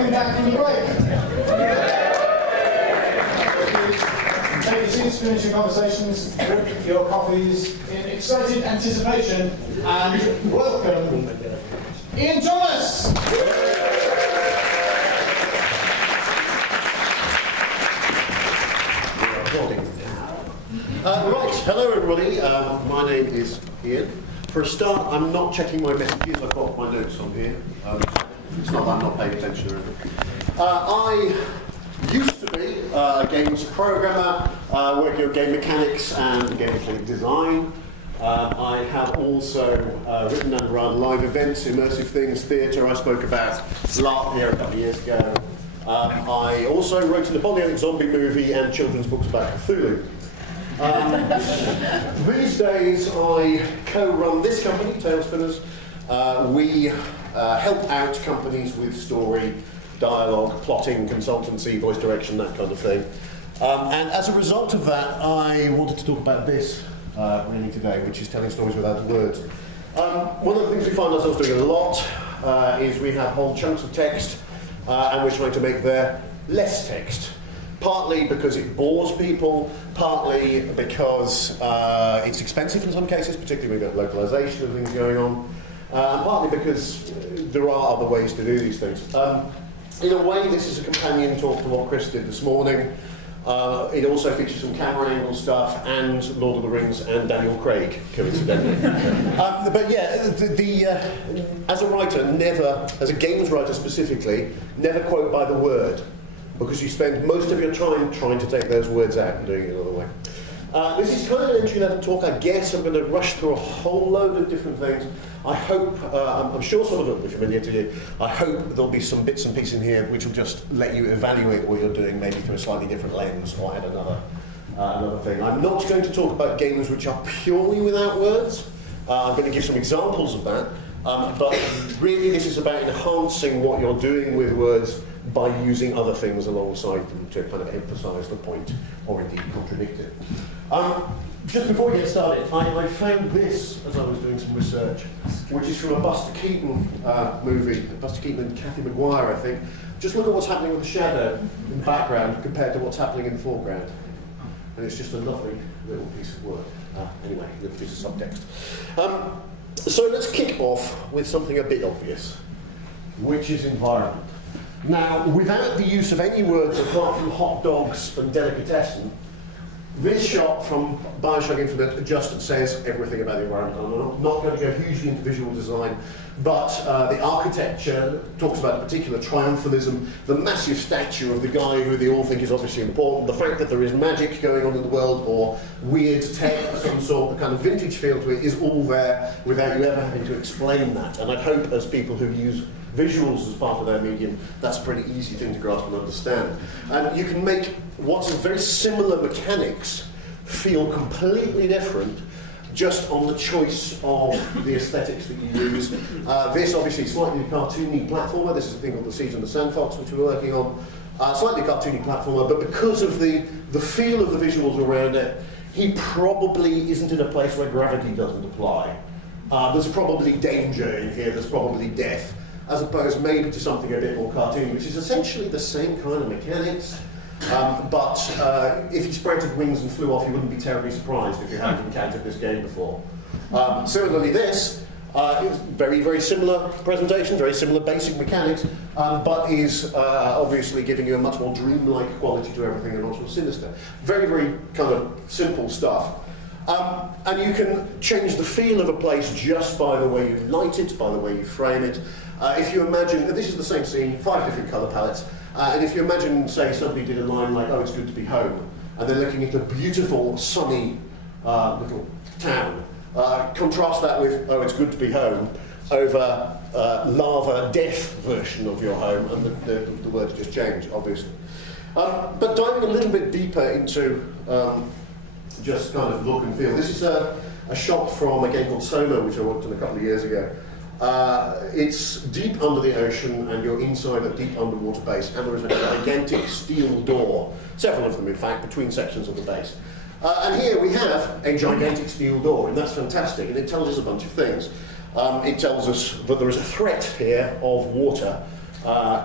welcome back from the break. Take your seats, finish your conversations, drink your coffees in excited anticipation, and welcome Ian Thomas! Right, hello everybody, my name is Ian. For a start, I'm not checking my messages, I've got my notes on here. It's not that I'm not paying attention or anything. I used to be a games programmer, working on game mechanics and game mechanic design. I have also written and run live events, immersive things, theatre. I spoke about LARP here a couple of years ago. I also wrote an Napoleonic zombie movie and children's books about Cthulhu. These days I co-run this company, Talespinners. We help out companies with story, dialogue, plotting, consultancy, voice direction, that kind of thing. And as a result of that, I wanted to talk about this really today, which is telling stories without words. One of the things we find ourselves doing a lot is we have whole chunks of text and we're trying to make there less text. Partly because it bores people, partly because it's expensive in some cases, particularly when we've got localization and things going on, partly because there are other ways to do these things. In a way, this is a companion talk to what Chris did this morning. It also features some camera angle stuff and Lord of the Rings and Daniel Craig, coincidentally. But yeah, as a writer, never, as a games writer specifically, never quote by the word, because you spend most of your time trying to take those words out and doing it another way. This is kind of an entry-level talk. I guess I'm going to rush through a whole load of different things. I hope, I'm sure some of them will be familiar to you. I hope there'll be some bits and pieces in here which will just let you evaluate what you're doing, maybe through a slightly different lens or add another thing. I'm not going to talk about games which are purely without words. I'm going to give some examples of that. But really this is about enhancing what you're doing with words by using other things alongside them to kind of emphasise the point or indeed contradict it. Just before we get started, I found this as I was doing some research, which is from a Buster Keaton movie, Buster Keaton and Kathy Maguire, I think. Just look at what's happening with the shadow in the background compared to what's happening in the foreground. And it's just a lovely little piece of work. Anyway, a little piece of subtext. So let's kick off with something a bit obvious, which is environment. Now, without the use of any words apart from hot dogs and delicatessen, this shot from Bioshock Infinite just says everything about the environment. I'm not going to go hugely into visual design, but the architecture talks about a particular triumphalism, the massive statue of the guy who they all think is obviously important, the fact that there is magic going on in the world or weird tech of some sort, the kind of vintage feel to it is all there without you ever having to explain that. And I hope as people who use visuals as part of their medium, that's a pretty easy thing to grasp and understand. And you can make what's very similar mechanics feel completely different just on the choice of the aesthetics that you use. This obviously slightly cartoony platformer. This is a thing called The Siege and the Sandfox, which we're working on. Slightly cartoony platformer, but because of the feel of the visuals around it, he probably isn't in a place where gravity doesn't apply. There's probably danger in here, there's probably death, as opposed maybe to something a bit more cartoony, which is essentially the same kind of mechanics, but if he sprouted wings and flew off, you wouldn't be terribly surprised if you hadn't encountered this game before. Similarly, this is very, very similar presentation, very similar basic mechanics, but is obviously giving you a much more dreamlike quality to everything and also sinister. Very, very kind of simple stuff. And you can change the feel of a place just by the way you light it, by the way you frame it. If you imagine, this is the same scene, 5 different colour palettes, and if you imagine, say, somebody did a line like, oh, it's good to be home, and they're looking at a beautiful, sunny little town, contrast that with, oh, it's good to be home, over lava death version of your home, and the words just change, obviously. But diving a little bit deeper into just kind of look and feel, this is a shot from a game called Solo, which I worked on a couple of years ago. It's deep under the ocean and you're inside a deep underwater base, and there is a gigantic steel door, several of them in fact, between sections of the base. And here we have a gigantic steel door, and that's fantastic, and it tells us a bunch of things. It tells us that there is a threat here of water,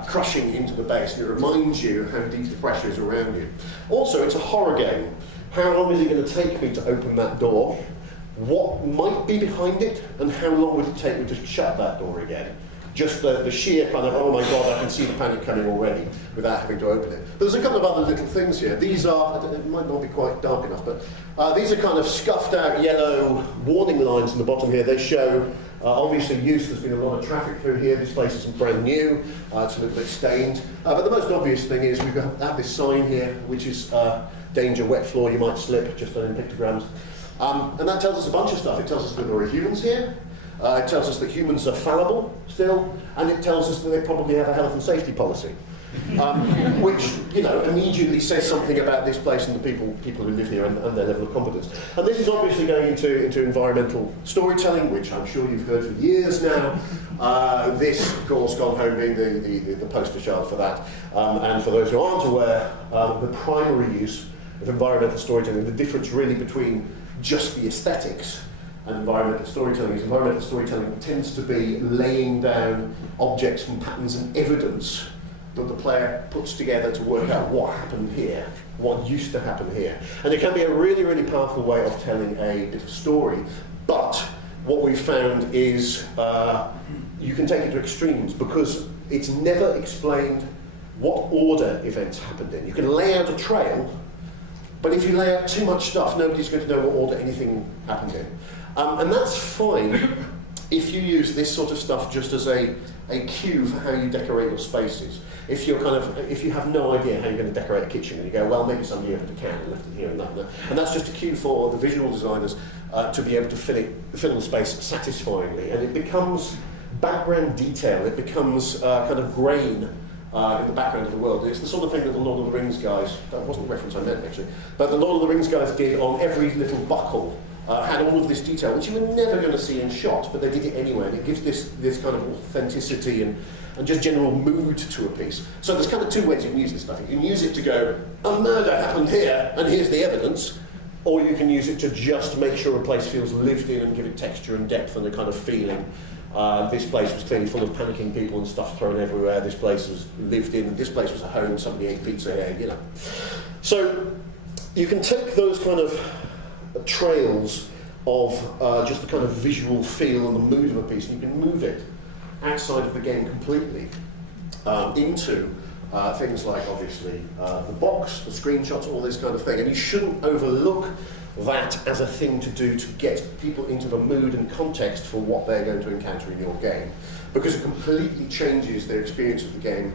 crushing into the base, and it reminds you how deep the pressure is around you. Also, it's a horror game. How long is it going to take me to open that door? What might be behind it, and how long would it take me to shut that door again? Just the sheer kind of, oh my god, I can see the panic coming already, without having to open it. But there's a couple of other little things here. These are, it might not be quite dark enough, but these are kind of scuffed out yellow warning lines in the bottom here. They show, obviously, use. There's been a lot of traffic through here. This place isn't brand new. It's a little bit stained. But the most obvious thing is we have this sign here, which is danger, wet floor, you might slip, just done in pictograms. And that tells us a bunch of stuff. It tells us that there are humans here. It tells us that humans are fallible still, and it tells us that they probably have a health and safety policy, which, you know, immediately says something about this place and the people who live here and their level of competence. And this is obviously going into environmental storytelling, which I'm sure you've heard for years now. This, of course, Gone Home being the poster child for that. And for those who aren't aware, the primary use of environmental storytelling, the difference really between just the aesthetics and environmental storytelling tends to be laying down objects and patterns and evidence that the player puts together to work out what happened here, what used to happen here. And it can be a really, really powerful way of telling a bit of story. But what we've found is you can take it to extremes, because it's never explained what order events happened in. You can lay out a trail, but if you lay out too much stuff, nobody's going to know what order anything happened in. And that's fine if you use this sort of stuff just as a cue for how you decorate your spaces. If you have no idea how you're going to decorate a kitchen, and you go, well, maybe somebody opened a can and left it here and that, and that's just a cue for the visual designers to be able to fill the space satisfyingly, and it becomes background detail. It becomes kind of grain in the background of the world. It's the sort of thing that the Lord of the Rings guys, that wasn't the reference I meant actually, but the Lord of the Rings guys did on every little buckle. Had all of this detail, which you were never going to see in shot, but they did it anyway, and it gives this kind of authenticity and just general mood to a piece. So there's kind of two ways you can use this stuff. You can use it to go, a murder happened here, and here's the evidence, or you can use it to just make sure a place feels lived in and give it texture and depth and a kind of feeling. This place was clearly full of panicking people and stuff thrown everywhere. This place was lived in. This place was a home. Somebody ate pizza here, you know. So you can take those kind of trails of just the kind of visual feel and the mood of a piece, and you can move it outside of the game completely into things like, obviously, the box, the screenshots, all this kind of thing. And you shouldn't overlook that as a thing to do to get people into the mood and context for what they're going to encounter in your game, because it completely changes their experience of the game,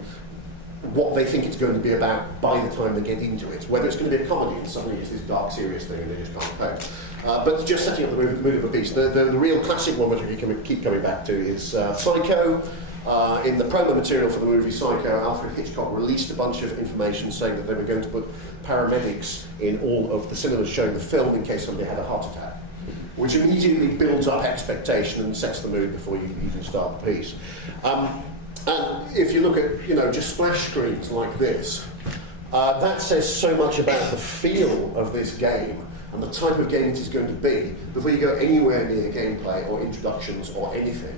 what they think it's going to be about by the time they get into it. Whether it's going to be a comedy and suddenly it's this dark, serious thing and they just can't cope. But just setting up the mood of a piece. The real classic one which we keep coming back to is Psycho. In the promo material for the movie Psycho, Alfred Hitchcock released a bunch of information saying that they were going to put paramedics in all of the cinemas showing the film in case somebody had a heart attack, which immediately builds up expectation and sets the mood before you even start the piece. And if you look at, just splash screens like this, that says so much about the feel of this game and the type of game it is going to be before you go anywhere near gameplay or introductions or anything.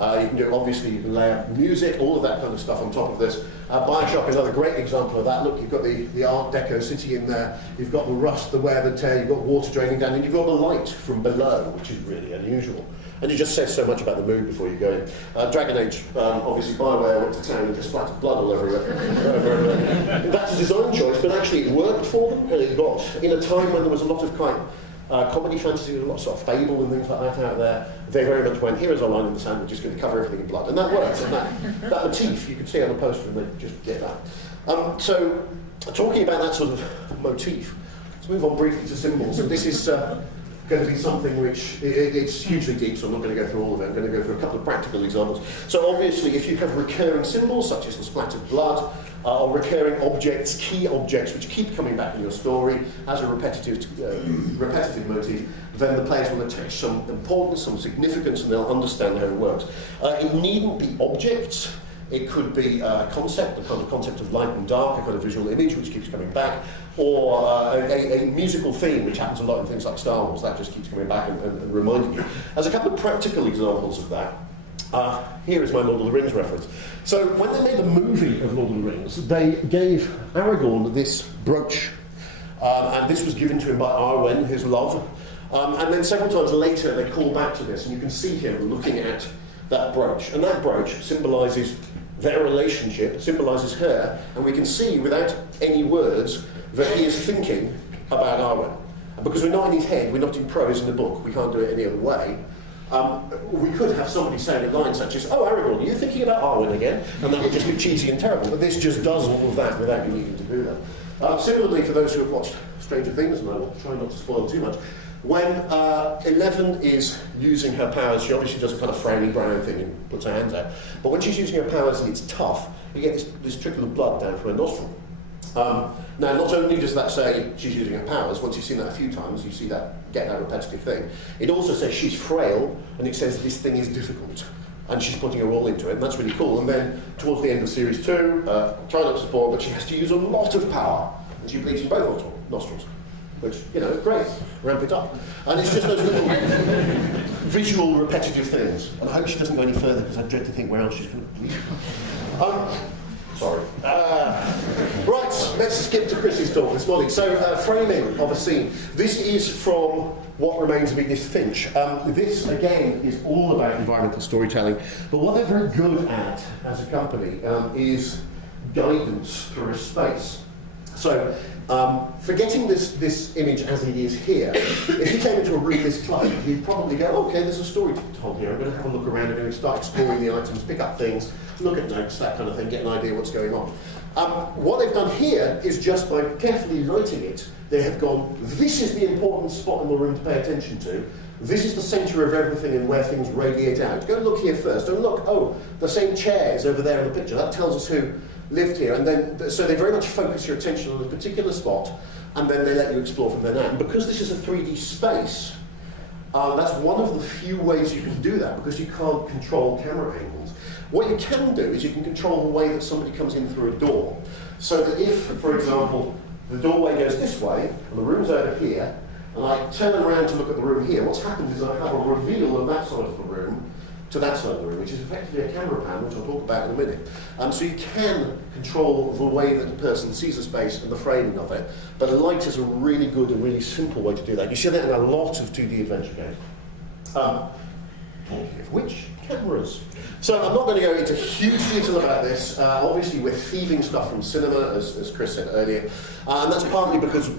You can do, obviously, you can lay out music, all of that kind of stuff on top of this. Bioshock is another great example of that. Look, you've got the Art Deco city in there, you've got the rust, the wear, the tear, you've got water draining down, and you've got the light from below, which is really unusual. And it just says so much about the mood before you go in. Dragon Age, obviously BioWare went to town and just splattered blood all over it. That's a design choice, but actually it worked for them, and it got, in a time when there was a lot of quite comedy fantasy, a lot of sort of fable and things like that out there, they very much went, here is our line in the sand, we're just going to cover everything in blood. And that works, and that motif, you can see on the poster, and they just get that. So, talking about that sort of motif, let's move on briefly to symbols. And this is going to be something which, it's hugely deep, so I'm not going to go through all of it. I'm going to go through a couple of practical examples. So obviously, if you have recurring symbols, such as the splattered blood, or recurring objects, key objects, which keep coming back in your story as a repetitive motif, then the players will attach some importance, some significance, and they'll understand how it works. It needn't be objects. It could be a concept, the kind of concept of light and dark, a kind of visual image which keeps coming back, or a musical theme, which happens a lot in things like Star Wars. That just keeps coming back and reminding you. As a couple of practical examples of that, Here is my Lord of the Rings reference. So when they made the movie of Lord of the Rings, they gave Aragorn this brooch, and this was given to him by Arwen, his love. And then several times later they call back to this, and you can see him looking at that brooch. And that brooch symbolises their relationship, symbolises her, and we can see without any words that he is thinking about Arwen. And because we're not in his head, we're not in prose in the book, we can't do it any other way. We could have somebody saying a line such as, "Oh, Aragorn, are you thinking about Arwen again?" And that would just be cheesy and terrible. But this just does all of that without you needing to do that. Similarly, for those who have watched Stranger Things, and I will try not to spoil too much, when Eleven is using her powers, she obviously does a kind of frowny brown thing and puts her hands out. But when she's using her powers and it's tough, you get this trickle of blood down from her nostril. Now, not only does that say she's using her powers, once you've seen that a few times, you see that, get that repetitive thing. It also says she's frail, and it says this thing is difficult. And she's putting her all into it, and that's really cool. And then, towards the end of series 2, try not to spoil, but she has to use a lot of power, and she bleeds in both nostrils. Which, you know, great, ramp it up. And it's just those little visual, repetitive things. And I hope she doesn't go any further, because I dread to think where else she's going to bleed. Sorry. Right, let's skip to Chris's talk this morning. So, framing of a scene. This is from What Remains of Edith Finch. This, again, is all about environmental storytelling. But what they're very good at, as a company, is guidance through a space. So, forgetting this image as it is here, if you came into a room this cluttered, you'd probably go, okay, there's a story to be told here. I'm going to have a look around, I'm going to start exploring the items, pick up things, look at notes, that kind of thing, get an idea what's going on. What they've done here is just by carefully lighting it, they have gone, this is the important spot in the room to pay attention to. This is the centre of everything and where things radiate out. Go look here first, and look, oh, the same chair is over there in the picture. That tells us who lived here. And then, so they very much focus your attention on a particular spot, and then they let you explore from there. And because this is a 3D space, that's one of the few ways you can do that, because you can't control camera angles. What you can do is you can control the way that somebody comes in through a door. So that if, for example, the doorway goes this way, and the room's over here, and I turn around to look at the room here, what's happened is I have a reveal of that side of the room to that side of the room, which is effectively a camera pan, which I'll talk about in a minute. So you can control the way that the person sees a space and the framing of it, but a light is a really good and really simple way to do that. You see that in a lot of 2D adventure games. Talking of which, cameras. So I'm not going to go into huge detail about this. Obviously we're thieving stuff from cinema, as Chris said earlier, and that's partly because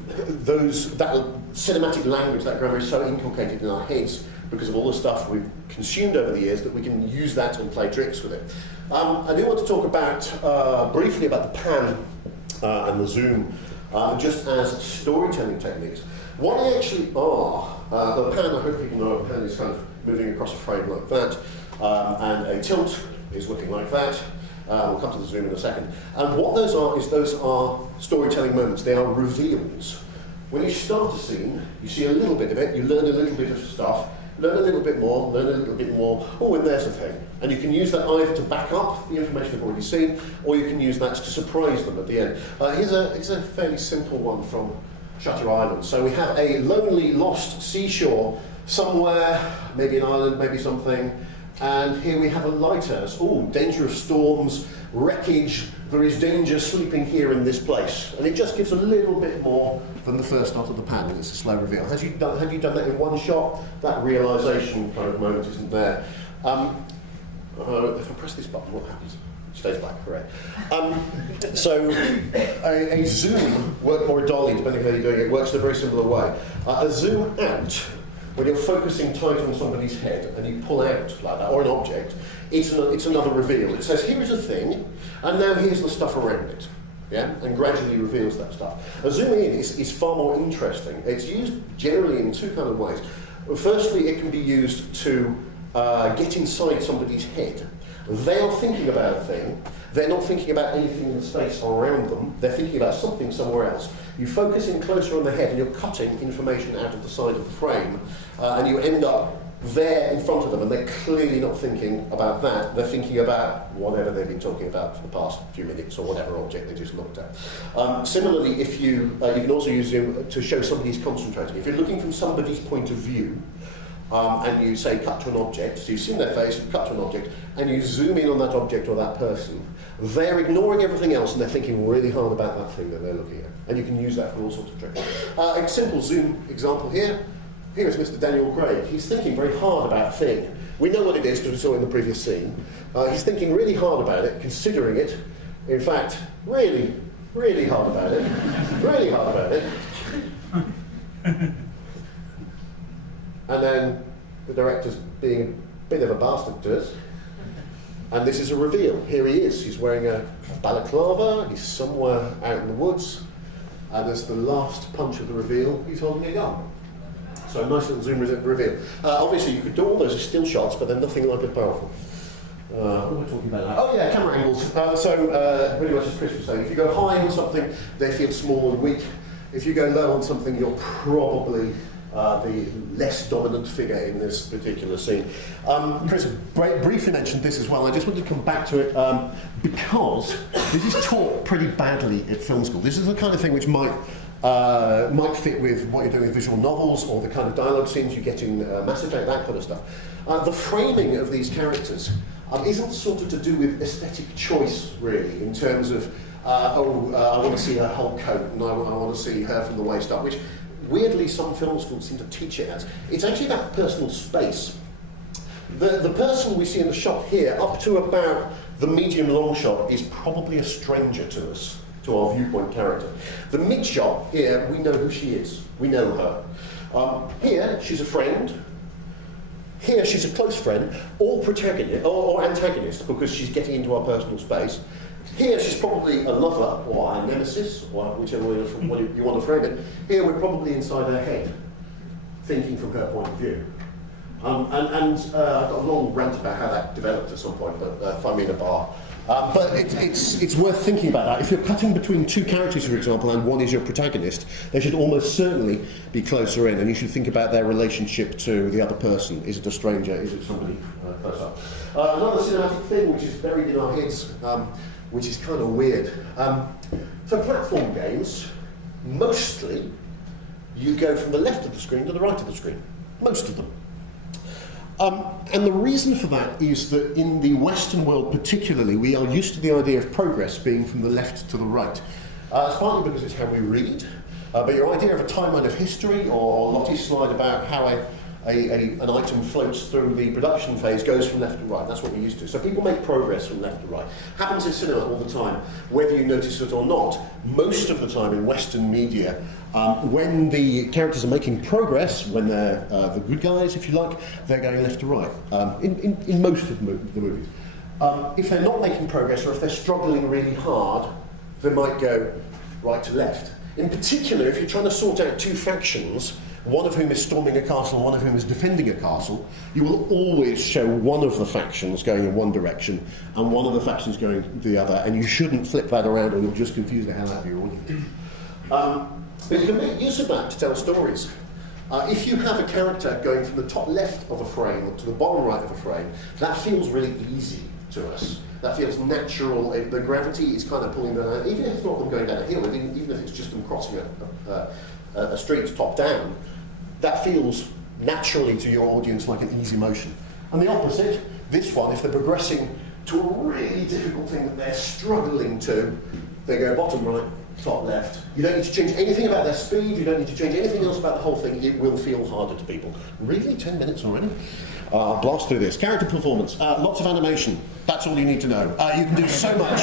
that cinematic language, that grammar is so inculcated in our heads because of all the stuff we've consumed over the years that we can use that and play tricks with it. I do want to talk about briefly about the pan and the zoom, just as storytelling techniques. What they actually are, the pan, I hope people know, a pan is kind of moving across a frame like that, and a tilt is looking like that. We'll come to the zoom in a second. And what those are storytelling moments. They are reveals. When you start a scene, you see a little bit of it, you learn a little bit of stuff, learn a little bit more, learn a little bit more, oh, and there's a thing. And you can use that either to back up the information you've already seen, or you can use that to surprise them at the end. Here's a fairly simple one from Shutter Island. So we have a lonely, lost seashore somewhere, maybe an island, maybe something, and here we have a lighthouse. Oh, danger of storms, wreckage, there is danger sleeping here in this place. And it just gives a little bit more than the first shot of the pan, and it's a slow reveal. Had you done that in one shot, that realisation kind of moment isn't there. If I press this button, what happens? It stays black, hooray. So a zoom, or a dolly, depending on how you're doing it, works in a very similar way. A zoom out, when you're focusing tight on somebody's head and you pull out like that, or an object, it's another reveal. It says, here is a thing, and now here's the stuff around it. Yeah? And gradually reveals that stuff. A zoom in is far more interesting. It's used generally in two kind of ways. Firstly, it can be used to get inside somebody's head. They are thinking about a thing. They're not thinking about anything in the space around them. They're thinking about something somewhere else. You focus in closer on the head and you're cutting information out of the side of the frame, and you end up there in front of them, and they're clearly not thinking about that. They're thinking about whatever they've been talking about for the past few minutes, or whatever object they just looked at. Similarly, if you can also use zoom to show somebody's concentrating. If you're looking from somebody's point of view, and you say cut to an object, so you've seen their face, you cut to an object, and you zoom in on that object or that person, they're ignoring everything else and they're thinking really hard about that thing that they're looking at. And you can use that for all sorts of tricks. A simple zoom example here. Here is Mr. Daniel Craig. He's thinking very hard about a thing. We know what it is because we saw it in the previous scene. He's thinking really hard about it, considering it. In fact, really, really hard about it. Really hard about it. And then the director's being a bit of a bastard to us. And this is a reveal. Here he is. He's wearing a balaclava. He's somewhere out in the woods. And as the last punch of the reveal, he's holding a gun. So a nice little zoom reveal. Obviously, you could do all those as still shots, but they're nothing like as powerful. What are we talking about now? Oh yeah, camera angles. Pretty much as Chris was saying, if you go high on something, they feel small and weak. If you go low on something, you're probably the less dominant figure in this particular scene. Chris briefly mentioned this as well. I just wanted to come back to it because this is taught pretty badly at film school. This is the kind of thing which might fit with what you're doing in visual novels or the kind of dialogue scenes you get in Mass Effect, that kind of stuff. The framing of these characters isn't sort of to do with aesthetic choice, really, in terms of, I want to see her whole coat and I want to see her from the waist up, which weirdly some film schools seem to teach it as. It's actually about personal space. The person we see in the shot here, up to about the medium-long shot, is probably a stranger to us, to our viewpoint character. The mid shot here, we know who she is. We know her. Here, she's a friend. Here, she's a close friend, or protagonist, or antagonist, because she's getting into our personal space. Here, she's probably a lover, or a nemesis, or whichever way you want to frame it. Here, we're probably inside her head, thinking from her point of view. I've got a long rant about how that developed at some point, but find me in a bar. But it's worth thinking about that. If you're cutting between two characters, for example, and one is your protagonist, they should almost certainly be closer in, and you should think about their relationship to the other person. Is it a stranger? Is it somebody close up? Another cinematic thing which is buried in our heads, which is kind of weird. For platform games, mostly you go from the left of the screen to the right of the screen. Most of them. And the reason for that is that in the Western world particularly, we are used to the idea of progress being from the left to the right. It's partly because it's how we read, but your idea of a timeline of history or Lottie's slide about how an item floats through the production phase goes from left to right. That's what we're used to. So people make progress from left to right. Happens in cinema all the time, whether you notice it or not. Most of the time in Western media, when the characters are making progress, when they're the good guys, if you like, they're going left to right, in most of the movies. If they're not making progress, or if they're struggling really hard, they might go right to left. In particular, if you're trying to sort out two factions, one of whom is storming a castle, one of whom is defending a castle, you will always show one of the factions going in one direction and one of the factions going the other, and you shouldn't flip that around or you'll just confuse the hell out of your audience. But you can make use of that to tell stories. If you have a character going from the top left of a frame to the bottom right of a frame, that feels really easy to us. That feels natural. The gravity is kind of pulling them out, even if it's not them going down a hill, even if it's just them crossing a street top down. That feels naturally to your audience like an easy motion. And the opposite, this one, if they're progressing to a really difficult thing that they're struggling to, they go bottom right, top left. You don't need to change anything about their speed, you don't need to change anything else about the whole thing, it will feel harder to people. Really? 10 minutes already? I'll blast through this. Character performance, lots of animation. That's all you need to know. You can do so much.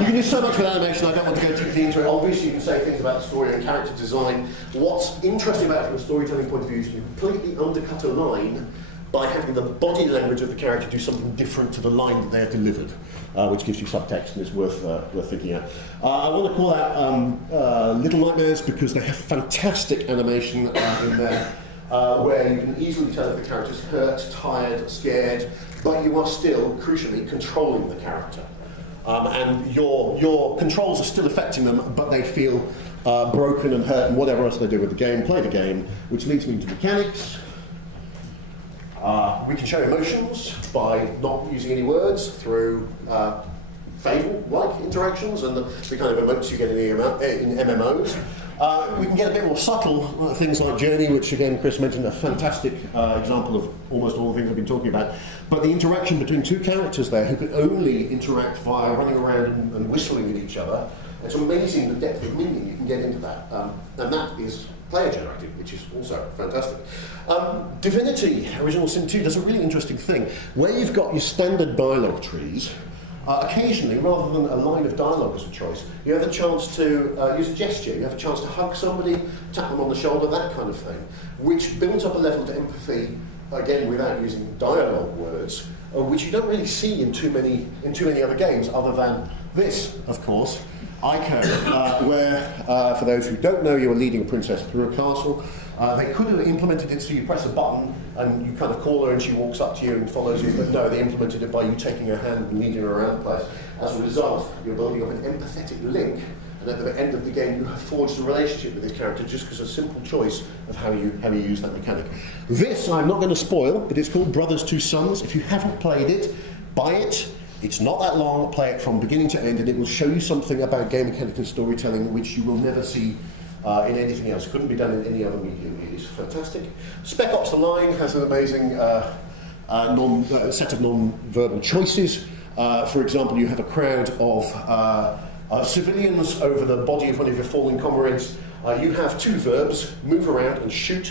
You can do so much with animation. I don't want to go too deep into it. Obviously, you can say things about the story and character design. What's interesting about it from a storytelling point of view is you completely undercut a line by having the body language of the character do something different to the line that they're delivered, which gives you subtext and is worth thinking out. I want to call out Little Nightmares because they have fantastic animation in there. Where you can easily tell if the character's hurt, tired, scared, but you are still, crucially, controlling the character. And your controls are still affecting them, but they feel broken and hurt and whatever else they do with the game, play the game, which leads me into mechanics. We can show emotions by not using any words through Fable-like interactions and the kind of emotes you get in MMOs. We can get a bit more subtle, things like Journey, which again Chris mentioned, a fantastic example of almost all the things I've been talking about. But the interaction between two characters there who can only interact via running around and whistling at each other, it's amazing the depth of meaning you can get into that. And that is player generated, which is also fantastic. Divinity Original Sin 2 does a really interesting thing. Where you've got your standard dialogue trees, occasionally, rather than a line of dialogue as a choice, you have the chance to use a gesture. You have a chance to hug somebody, tap them on the shoulder, that kind of thing, which builds up a level of empathy, again, without using dialogue words, which you don't really see in too many other games, other than this, of course, Ico, where, for those who don't know, you are leading a princess through a castle. They could have implemented it so you press a button and you kind of call her and she walks up to you and follows you, but no, they implemented it by you taking her hand and leading her around the place. As a result, you're building up an empathetic link, and at the end of the game you have forged a relationship with this character just because of a simple choice of how you use that mechanic. This I'm not going to spoil, but it's called Brothers Two Sons. If you haven't played it, buy it. It's not that long, play it from beginning to end, and it will show you something about game mechanics and storytelling which you will never see in anything else. It couldn't be done in any other medium. It is fantastic. Spec Ops The Line has an amazing set of non-verbal choices. For example, you have a crowd of civilians over the body of one of your fallen comrades. You have two verbs, move around and shoot.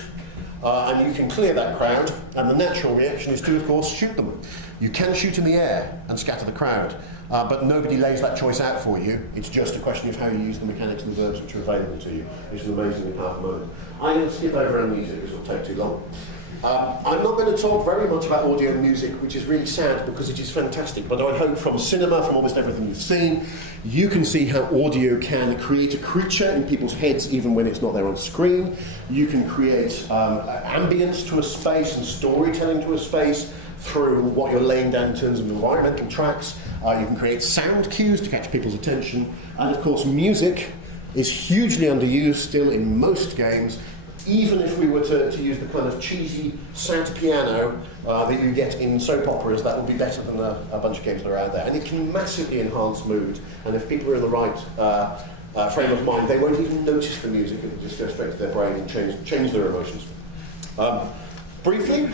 And you can clear that crowd, and the natural reaction is to, of course, shoot them. You can shoot in the air and scatter the crowd, but nobody lays that choice out for you. It's just a question of how you use the mechanics and the verbs which are available to you, which is an amazingly powerful moment. I'm going to skip over our music, because it'll take too long. I'm not going to talk very much about audio and music, which is really sad because it is fantastic, but I hope from cinema, from almost everything you've seen, you can see how audio can create a creature in people's heads even when it's not there on screen. You can create ambience to a space and storytelling to a space through what you're laying down in terms of environmental tracks. You can create sound cues to catch people's attention, and of course music is hugely underused still in most games. Even if we were to use the kind of cheesy sad piano that you get in soap operas, that would be better than a bunch of games that are out there. And it can massively enhance mood, and if people are in the right frame of mind, they won't even notice the music, it'll just go straight to their brain and change their emotions. Briefly,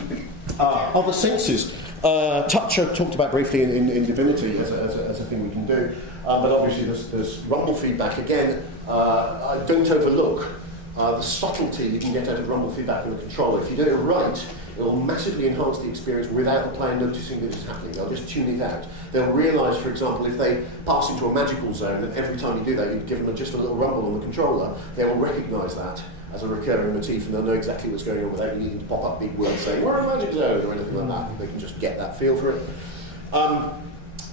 other senses. Touch I talked about briefly in Divinity as a thing we can do, but obviously there's rumble feedback. Again, don't overlook the subtlety you can get out of rumble feedback in the controller. If you do it right, it will massively enhance the experience without the player noticing that it's happening. They'll just tune it out. They'll realise, for example, if they pass into a magical zone, and every time you do that, you give them just a little rumble on the controller, they will recognise that as a recurring motif, and they'll know exactly what's going on without needing to pop up big words saying, we're in a magic zone, or anything like that. They can just get that feel for it.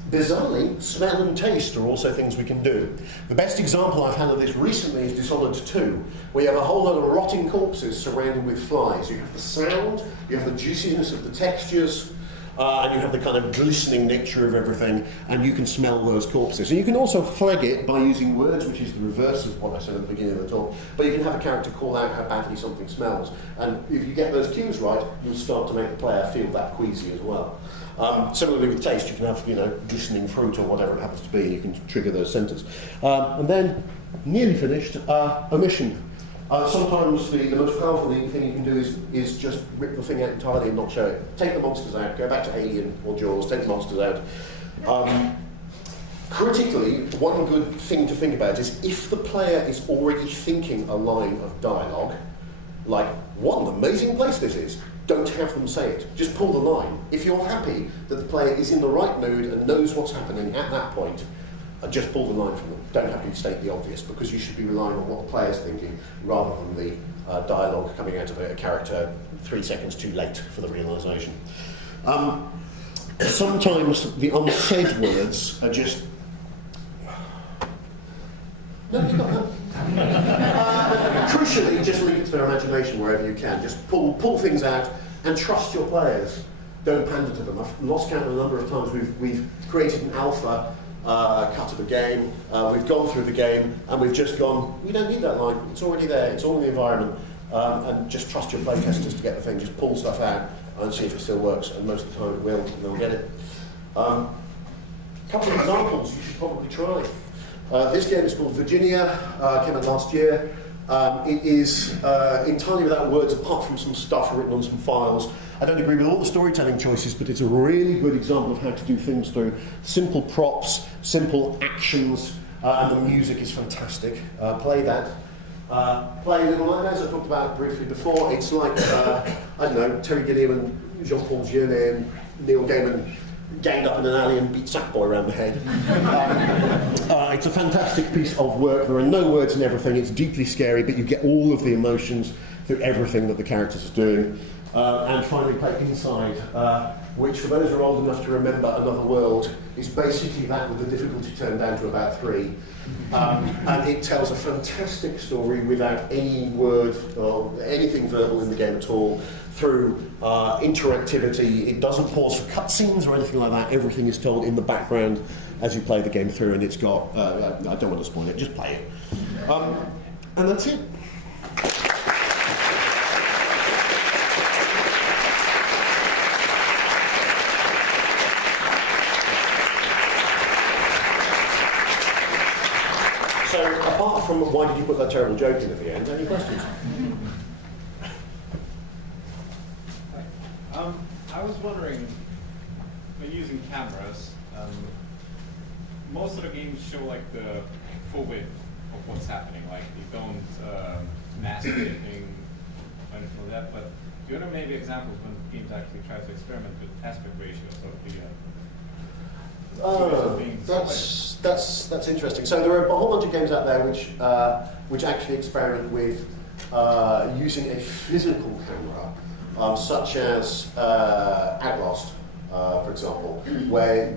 Bizarrely, smell and taste are also things we can do. The best example I've had of this recently is Dishonored 2, where you have a whole lot of rotting corpses surrounded with flies. You have the sound, you have the juiciness of the textures, and you have the kind of glistening nature of everything, and you can smell those corpses. And you can also flag it by using words, which is the reverse of what I said at the beginning of the talk, but you can have a character call out how badly something smells. And if you get those cues right, you'll start to make the player feel that queasy as well. Similarly with taste, you can have, glistening fruit or whatever it happens to be, and you can trigger those centres. And then, nearly finished, omission. Sometimes the most powerful thing you can do is just rip the thing out entirely and not show it. Take the monsters out, go back to Alien or Jaws, take the monsters out. Critically, one good thing to think about is if the player is already thinking a line of dialogue, like, what an amazing place this is, don't have them say it. Just pull the line. If you're happy that the player is in the right mood and knows what's happening at that point, just pull the line from them. Don't have to state the obvious, because you should be relying on what the player's thinking rather than the dialogue coming out of a character 3 seconds too late for the realisation. Sometimes the unsaid words are just... No, you got that. Crucially, just leave it to their imagination wherever you can. Just pull things out and trust your players. Don't pander to them. I've lost count of the number of times we've created an alpha cut of a game, we've gone through the game, and we've just gone, we don't need that line, it's already there, it's all in the environment, and just trust your playtesters to get the thing, just pull stuff out and see if it still works, and most of the time it will, and they'll get it. Couple of examples you should probably try. This game is called Virginia, came out last year. It is entirely without words apart from some stuff written on some files. I don't agree with all the storytelling choices, but it's a really good example of how to do things through simple props, simple actions, and the music is fantastic. Play that. Play Little Nightmares, I talked about it briefly before. It's like, I don't know, Terry Gilliam and Jean-Paul Jeunet and Neil Gaiman ganged up in an alley and beat Sackboy around the head. It's a fantastic piece of work. There are no words and everything. It's deeply scary, but you get all of the emotions through everything that the characters are doing. And finally, play Inside, which, for those who are old enough to remember Another World, is basically that with the difficulty turned down to about 3. And it tells a fantastic story without any word or anything verbal in the game at all, through interactivity. It doesn't pause for cutscenes or anything like that. Everything is told in the background as you play the game through, and it's got, I don't want to spoil it, just play it. And that's it. So, apart from why did you put that terrible joke in at the end, any questions? I was wondering, when using cameras, most of the games show like the full width of what's happening, like they don't mask anything or anything like that, but do you know maybe examples when games actually try to experiment with aspect ratios of the that's interesting. So there are a whole bunch of games out there which actually experiment with using a physical camera, such as Outlast, for example, where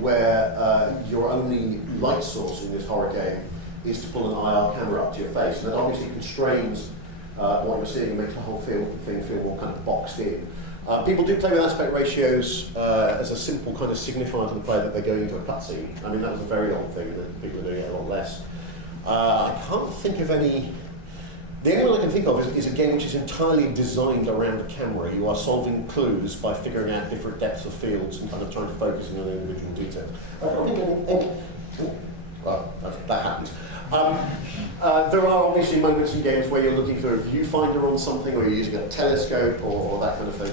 your only light source in this horror game is to pull an IR camera up to your face, and that obviously constrains what you're seeing and makes the whole thing feel more kind of boxed in. People do play with aspect ratios as a simple kind of signifier to the player that they're going into a cutscene. I mean, that was a very old thing, that people are doing it a lot less. I can't think of any. The only one I can think of is a game which is entirely designed around a camera. You are solving clues by figuring out different depths of fields and kind of trying to focus in on individual detail. I don't think well, that happens. There are obviously moments in games where you're looking through a viewfinder on something, or you're using a telescope, or that kind of thing.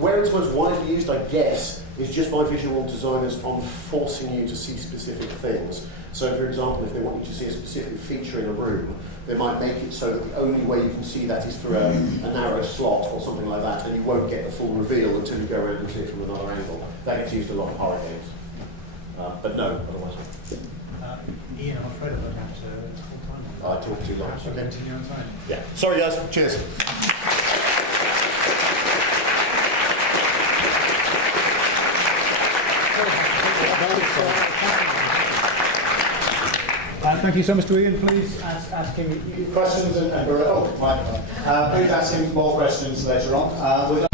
Where it's most widely used, I guess, is just by visual designers on forcing you to see specific things. So, for example, if they want you to see a specific feature in a room, they might make it so that the only way you can see that is through a narrow slot or something like that, and you won't get the full reveal until you go around and see it from another angle. That gets used a lot in horror games. But no, otherwise. Ian, I'm afraid I'm going to have to full time. I talk too long. I'll continue on time. Yeah. Sorry, guys. Cheers. Thank you so much to Ian. Please ask him questions and please ask him more questions later on.